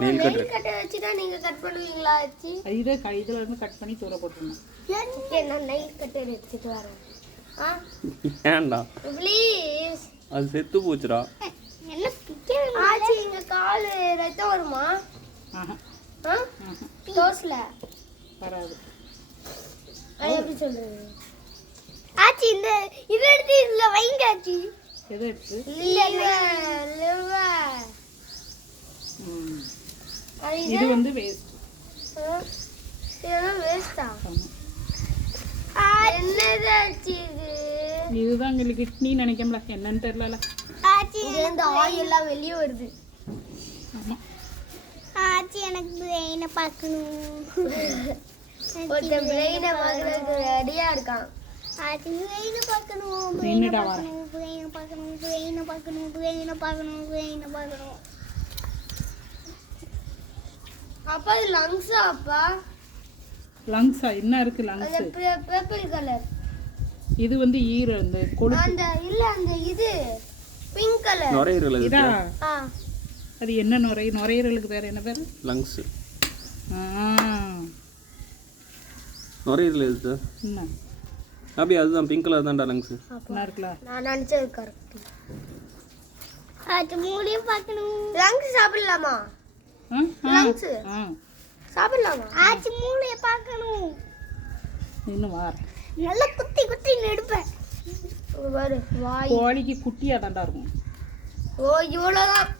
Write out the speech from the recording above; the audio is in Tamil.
நெயில் கட்டர் வச்சுட்டா நீங்க கட் பண்ணுவீங்களா ஆச்சி? இதுல இருந்து கட் பண்ணி தூர போட்டுறணும். நான் நெயில் கட்டர் எடுத்துட்டு வரேன். ஏன்டா ப்ளீஸ். அது செத்து போச்சுடா. என்ன பிக்கவே ஆச்சி இங்க கால் ரத்தம் வருமா? தோஸ்ல வராது. அது எப்படி சொல்றது? ஆச்சி இந்த இது எடுத்து இதுல வைங்க ஆச்சி. எதை எடுத்து? லிவர். இது வந்து வேஸ்ட். இது வேஸ்டா? என்னது ஆச்சி இது? இதுதான் உங்களுக்கு கிட்னி நினைக்கல, என்னன்னு தெரியல. ஆச்சி இந்த ஆயில் எல்லாம் வெளிய வருது. ஆமா ஆச்சி எனக்கு பிரெயினை பார்க்கணும். ஒரு பிரெயினை பார்க்கறதுக்கு ரெடியா இருக்கான். ஆச்சி பிரெயினை பார்க்கணும், பிரெயினை பார்க்கணும், பிரெயினை பார்க்கணும், பிரெயினை பார்க்கணும், பிரெயினை பார்க்கணும், பிரெயினை பார்க்கணும். அப்பா இது லங்ஸா? அப்பா லங்ஸா? என்ன இருக்கு லங்ஸ்? Purple colour. இது வந்து ஈரல், இந்த கொழுப்பு. அந்த இல்ல அந்த இது பிங்க் கலர் நுரையீரல் இதா? இருக்கு. அது என்ன நுரையீரலுக்கு பேர் என்ன பேர்? லங்ஸ். நுரையீரல் இருக்கு. என்ன அப்படி அதுதான் பிங்க் கலர் தான்டா லங்ஸ். என்ன இருக்குல? நான் நினைச்சது கரெக்ட். அது மூளையும் பார்க்கணும். லங்ஸ் சாப்பிடலாமா? லங்ஸ் சாப்பிடலாமா? ஆச்சி மூளையை பார்க்கணும். இன்னும் வார நல்லா குத்தி குத்தி நெடுப்பேன். பாரு வாய் கோழிக்கு குட்டியா தாண்டா இருக்கும். ஓ இவ்வளவுதான்.